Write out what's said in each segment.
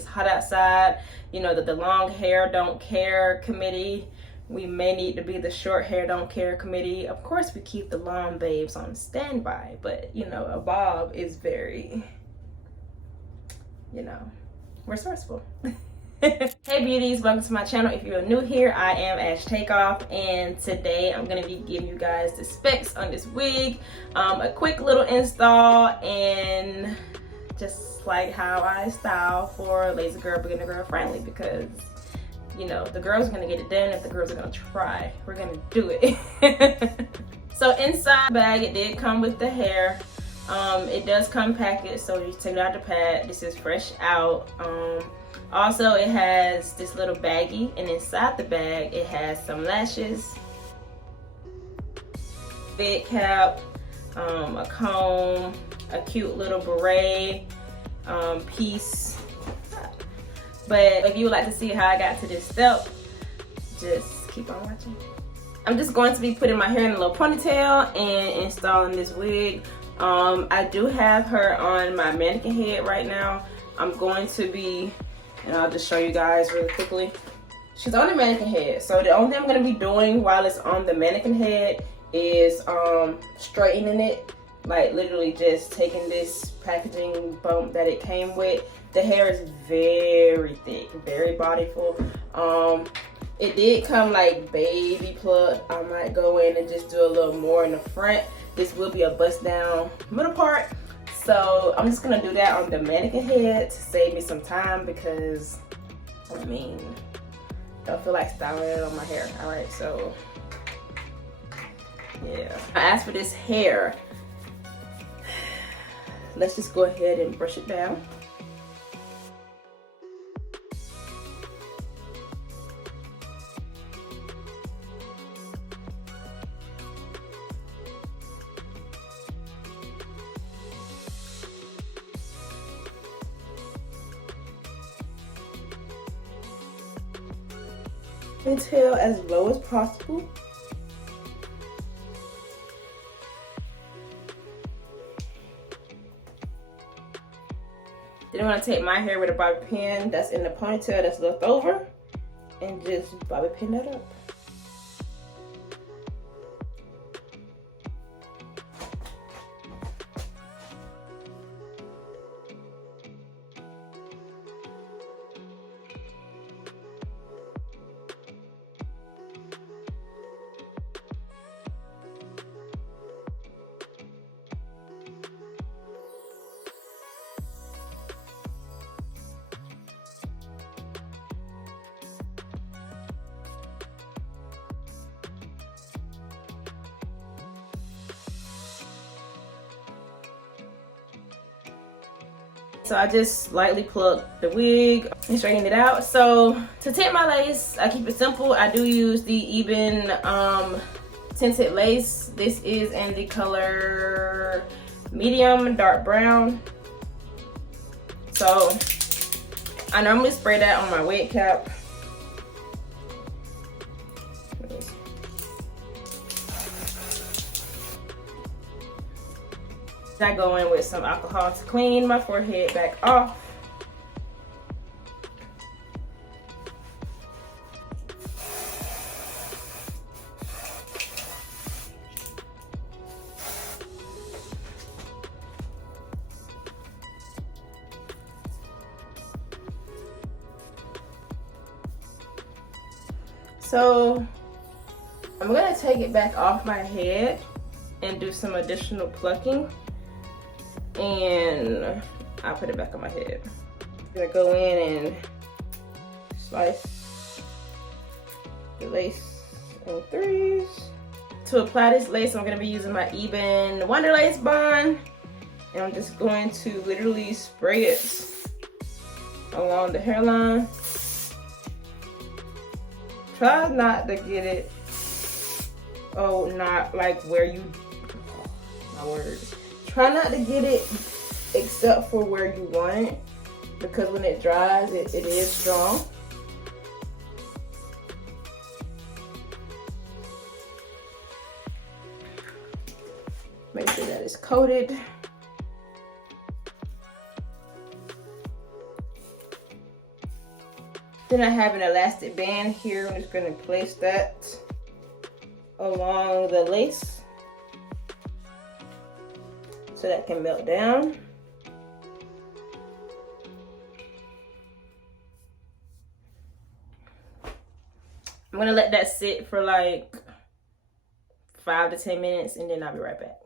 it's hot outside, you know, that the long hair don't care committee. We may need to be the short hair don't care committee. Of course, we keep the long babes on standby, but you know, a bob is very, you know, resourceful. Hey beauties, welcome to my channel. If you're new here, I am Ash Takeoff, and today I'm going to be giving you guys the specs on this wig, a quick little install, and just like how I style for lazy girl, beginner girl friendly, because you know, the girls are gonna get it done if the girls are gonna try. We're gonna do it. So inside the bag, it did come with the hair. It does come packaged, so you take it out the pad. This is fresh out. Also, it has this little baggie, and inside the bag, it has some lashes, wig cap, a comb, a cute little beret piece. But if you would like to see how I got to this step, just keep on watching. I'm just going to be putting my hair in a little ponytail and installing this wig. I do have her on my mannequin head right now. I'm going to be, and I'll just show you guys really quickly. She's on the mannequin head. So the only thing I'm going to be doing while it's on the mannequin head is straightening it. Like literally just taking this packaging bump that it came with. The hair is very thick, very bodyful. It did come like baby plucked. I might go in and just do a little more in the front. This will be a bust down middle part. So I'm just gonna do that on the mannequin head to save me some time, because I mean, don't feel like styling it on my hair. All right, so yeah. As for this hair, let's just go ahead and brush it down. Until as low as possible. Then I'm going to take my hair with a bobby pin that's in the ponytail that's left over and just bobby pin that up. So I just lightly plucked the wig and straightened it out. So to tint my lace, I keep it simple. I do use the Eben tinted lace. This is in the color medium dark brown. So I normally spray that on my wig cap. I go in with some alcohol to clean my forehead back off. So I'm gonna take it back off my head and do some additional plucking. And I'll put it back on my head. I'm gonna go in and slice the lace in threes. To apply this lace, I'm gonna be using my Eben Wonder Lace Bond. And I'm just going to literally spray it along the hairline. Try not to get it, not like where you, my words. Try not to get it except for where you want it, because when it dries, it is strong. Make sure that it's coated. Then I have an elastic band here. I'm just gonna place that along the lace so that can melt down. I'm gonna let that sit for like 5 to 10 minutes and then I'll be right back.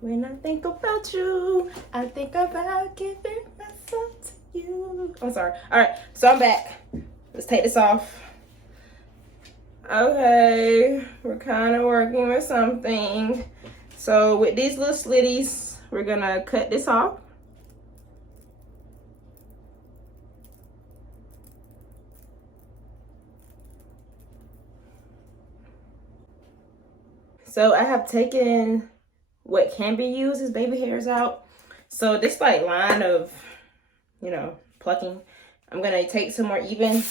When I think about you, I think about giving myself to you. I'm sorry. All right, so I'm back. Let's take this off. Okay, we're kind of working with something. So with these little slitties, we're gonna cut this off. So I have taken what can be used as baby hairs out. So this like line of, you know, plucking, I'm gonna take some more even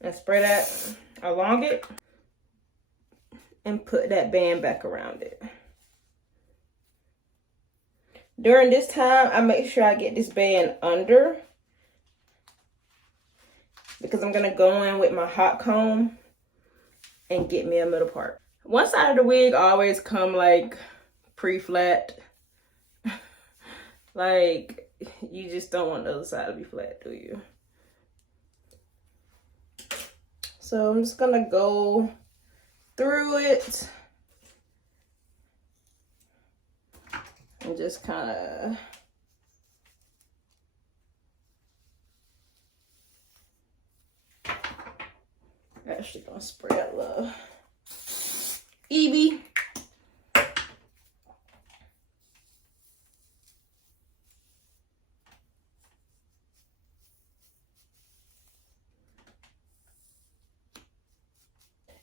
and spray that along it and put that band back around it. During this time, I make sure I get this band under because I'm gonna go in with my hot comb and get me a middle part. One side of the wig always come like pre-flat. Like, you just don't want the other side to be flat, do you? So I'm just gonna go through it and just kind of actually gonna spray a little Evie.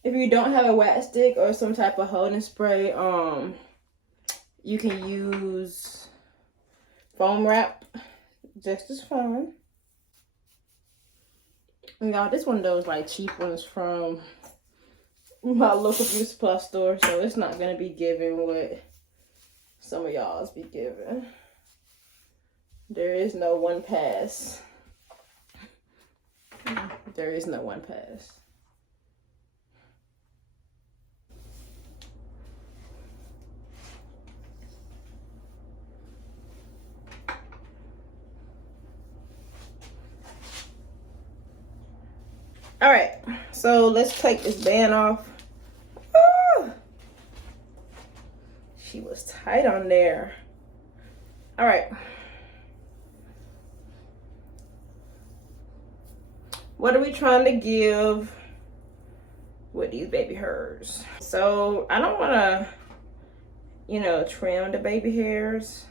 If you don't have a wax stick or some type of holding spray, you can use foam wrap just as fine. And y'all, this one of those like cheap ones from my local beauty supply store, so it's not gonna be giving what some of y'all's be giving. There is no one pass. There is no one pass. All right, so let's take this band off. Woo! She was tight on there. All right. What are we trying to give with these baby hairs? So I don't want to, you know, trim the baby hairs.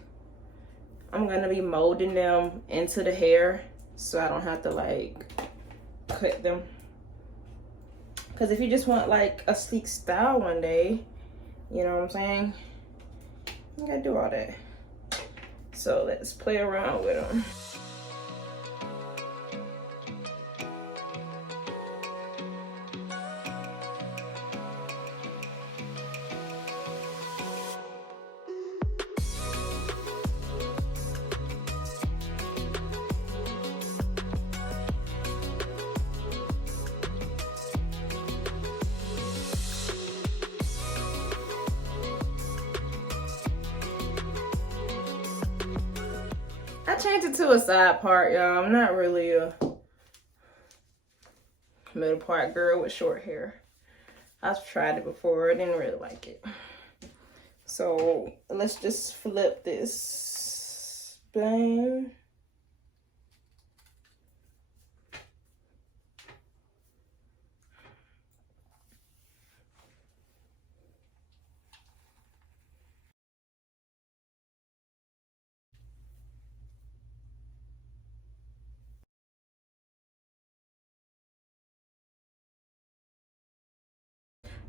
I'm going to be molding them into the hair so I don't have to like cut them. Because if you just want like a sleek style one day, you know what I'm saying? You gotta do all that. So let's play around with them. I changed it to a side part, y'all. I'm not really a middle part girl with short hair. I've tried it before. I didn't really like it. So let's just flip this bang.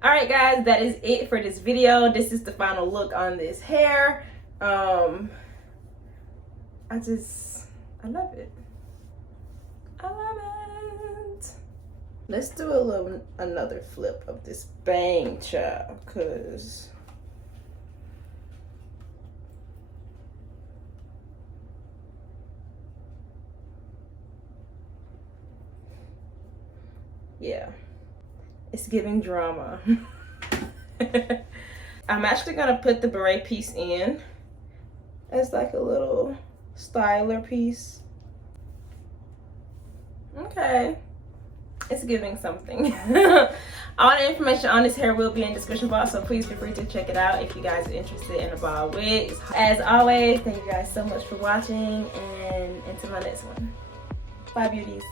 All right, guys, that is it for this video. This is the final look on this hair. I love it. I love it. Let's do another flip of this bang, child, cause yeah, it's giving drama. I'm actually gonna put the beret piece in as like a little styler piece. Okay, it's giving something. All the information on this hair will be in the description box, so please feel free to check it out if you guys are interested in the ball wigs. As always, thank you guys so much for watching, and until my next one, bye beauties.